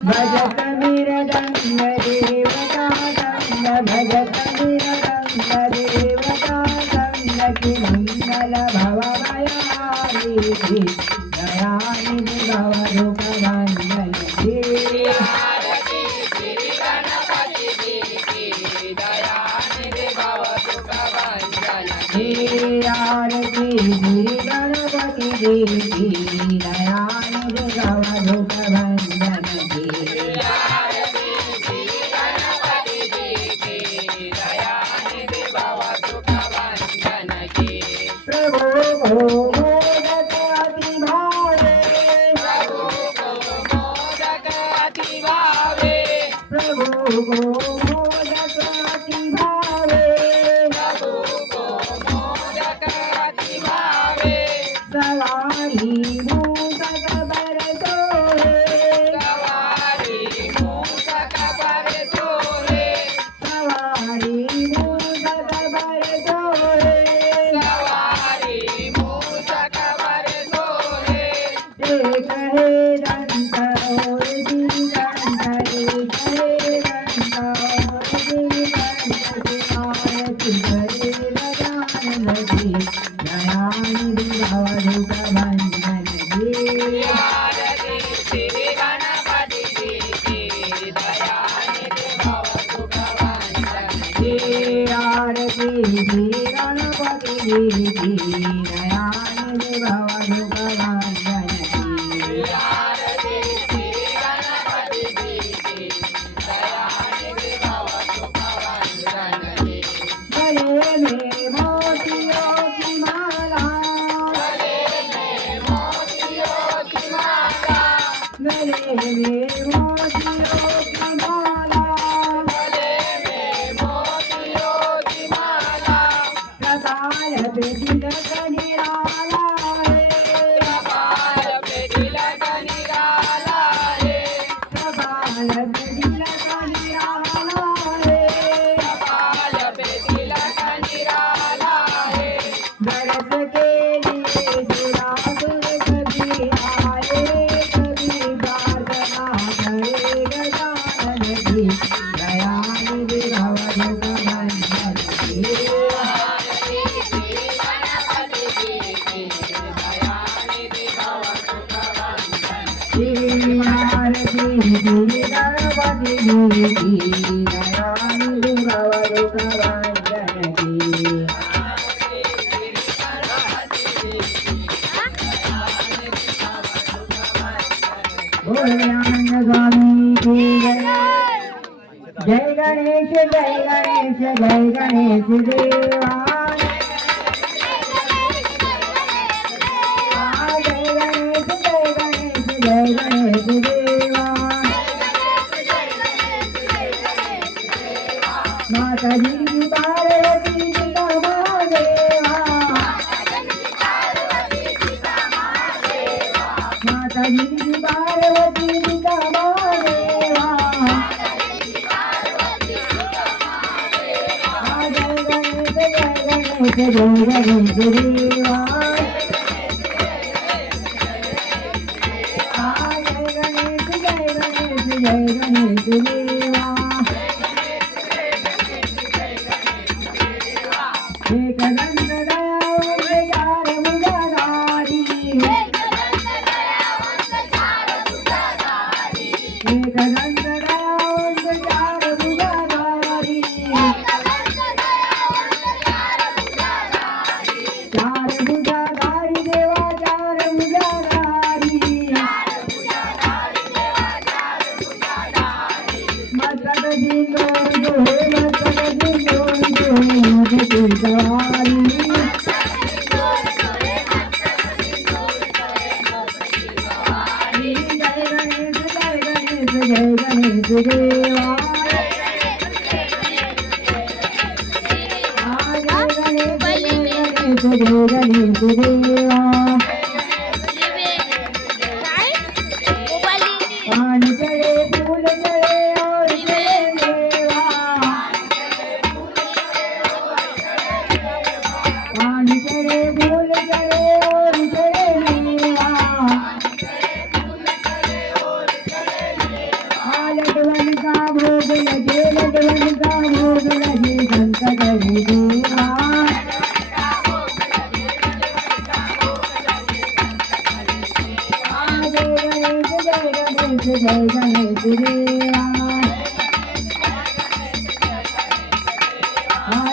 भजत वीरगंग देवता संग भजत वीरगंग देवता संग की मंगल भवभयहारी दयानिधि भव दुख भंजन की आरती श्री गणपति जी की दयानिधि भव दुख भंजन की आरती श्री गणपति जी की दयानिधि भव दुख भंजन की आरती श्री गणपति जी की दयानिधि भव दुख भंजन की प्रभु को मोदक अति भावे प्रभु को मोदक अति भावे प्रभु को मोदक अति भावे प्रभु को मोदक अति भावे सवारी मूषक बर सोहे सवारी मूषक पर सोहे सवारी मूषक बर सोहे सवारी मूषक पर सोहे एक हे दंत और दीदंत एक हे दंत और दीदंत आरती करे गजानन की दयानिधि भव दुख भंजन की आरती श्री गणपति जी की दयानिधि भव दुख भंजन की आरती श्री गणपति जी की दयानिधि भव दुख भंजन की आरती श्री गणपति जी की दयानिधि भव दुख भंजन की गले में मोतियों की माला गले में मोतियों की माला गले में मोतियों की माला गले में मोतियों की माला कपाल पे तिलक निराला है कपाल पे तिलक निराला है कपाल पे तिलक निराला है कपाल पे तिलक निराला है दरस के लिए सुरासुर कभी आए कभी प्रार्थना करे गजानन की दयानिधि भव दुख भंजन की आरती श्री गणपति जी की दयानिधि भव दुख भंजन श्री आरती श्री गणपति जी की दयानिधि भव दुख भंजन की भोलेनाथ स्वामी की जय गणेश जय गणेश जय गणेश देवा जय गणेश जय गणेश जय गणेश देवा माता जी पार्वती पिता महादेवा माता जी पार्वती पिता महादेवा जय गणेश जय गणेश जय गणेश देवा जय गणेश जय गणेश जय गणेश देवा एक दंत दयावंत चार भुजाधारी एक दंत दयावंत चार भुजाधारी चार भुजाधारी देवा चार भुजाधारी मस्तक जिंदोर जोहे मस्तक जिंदोर जोहे मुझे सवारी जय गणेश जय गणेश जय गणेश देवा जय गणेश जय गणेश जय गणेश देवा पान चढ़े फूल चढ़े और चढ़े मेवा पान चढ़े फूल चढ़े और चढ़े मेवा लडवन का भोग लगे लडवन का भोग लगे संत हरि देवा जय गणेश देवा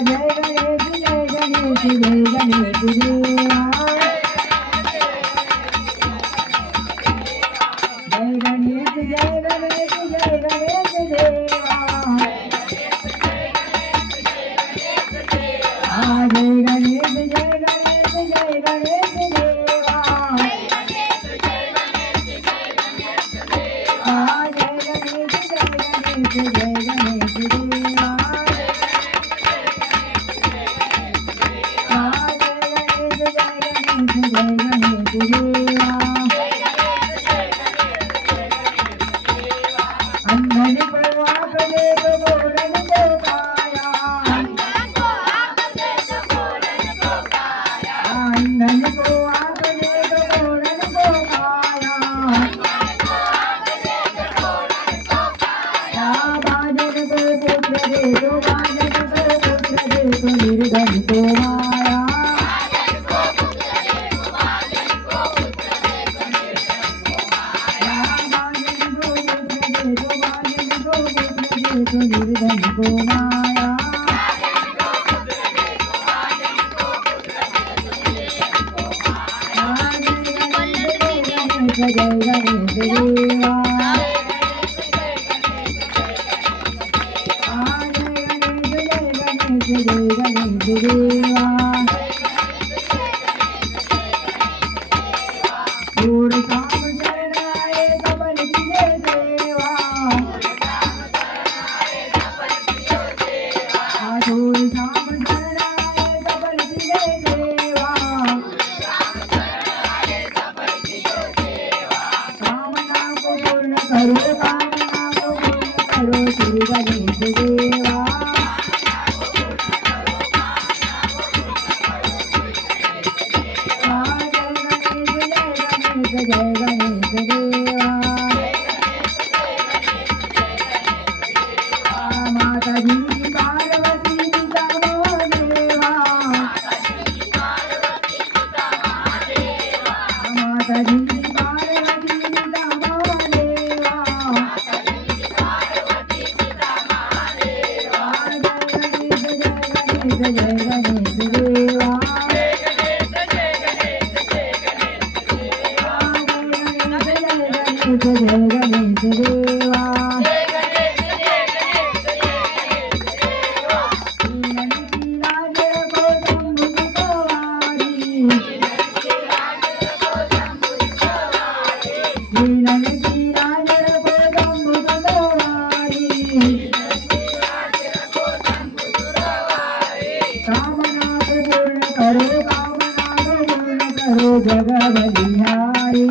जय गणेश जय गणेश जय गणेश देवा जय गणेश जय गणेश जय गणेश देवा जय गणेश जय गणेश जय गणेश देवा अंधन को आप दे दो बोलन को काया अंधन को आप दे दो बोलन को काया बाजन को पुत्र दे दो बाजन को पुत्र दे दो निर्धन को माया निर्धन को माया जय गणेश देवा जय गणेश देवा दूर काम चरण आए कबल किए देवा दूर काम चरण आए कबल किए देवा कामना को पूर्ण करो श्री गणेश देवा जय गणेश देवा माता जी पार्वती पिता महादेवा माता जी पार्वती पिता महादेवा जय गणेश देवा जय गणेश देवा कामना को पूर्ण करो जग बलिहारी